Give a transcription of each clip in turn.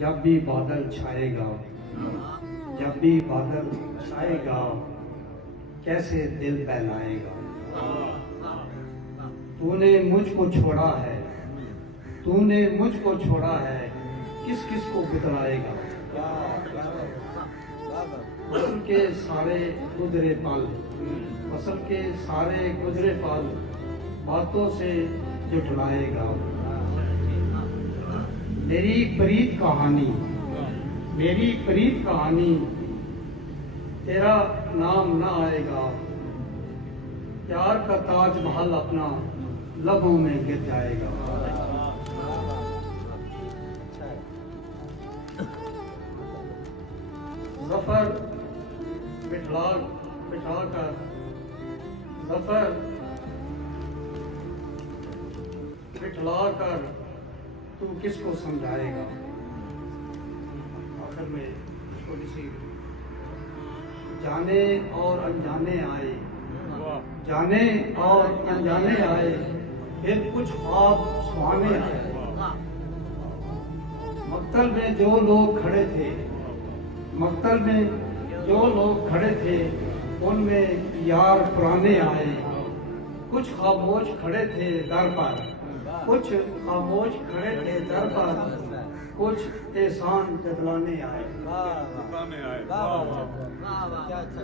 जब भी बादल छाएगा, जब भी बादल छाएगा, कैसे दिल बहलाएगा। तूने मुझको छोड़ा है, तूने मुझको छोड़ा है, किस किस को बितलाएगा। फसल के सारे गुजरे पल, फसल के सारे गुजरे पल, बातों से जुटलाएगा। मेरी प्रीत कहानी, मेरी प्रीत कहानी, तेरा नाम ना आएगा। प्यार का ताजमहल अपना लबों में गिर जाएगा। ज़फ़र बिठला कर, ज़फ़र बिठला कर तू किसको समझाएगा। आखिर में थोड़ी सी जाने और अनजाने आए, जाने और अनजाने आए, फिर कुछ ख्वाब सुहाने आए। मक्तल में जो लोग खड़े थे, मक्तल में जो लोग खड़े थे, उनमें यार पुराने आए। कुछ खामोश खड़े थे दर पर, कुछ खामोश खड़े थे दर पर, कुछ एहसान जतलाने आए।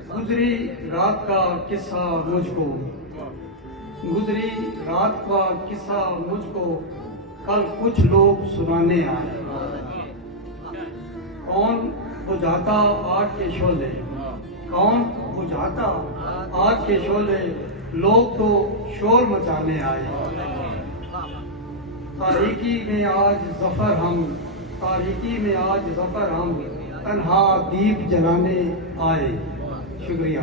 गुजरी रात का किस्सा मुझको, गुजरी रात का किस्सा मुझको, कल कुछ लोग सुनाने आए। कौन बुझाता आग के शोले, कौन बुझाता आग के शोले, लोग तो शोर मचाने आए। तारीकी में आज ज़फ़र हम, तारीकी में आज ज़फ़र हम, तन्हा दीप जलाने आए। शुक्रिया।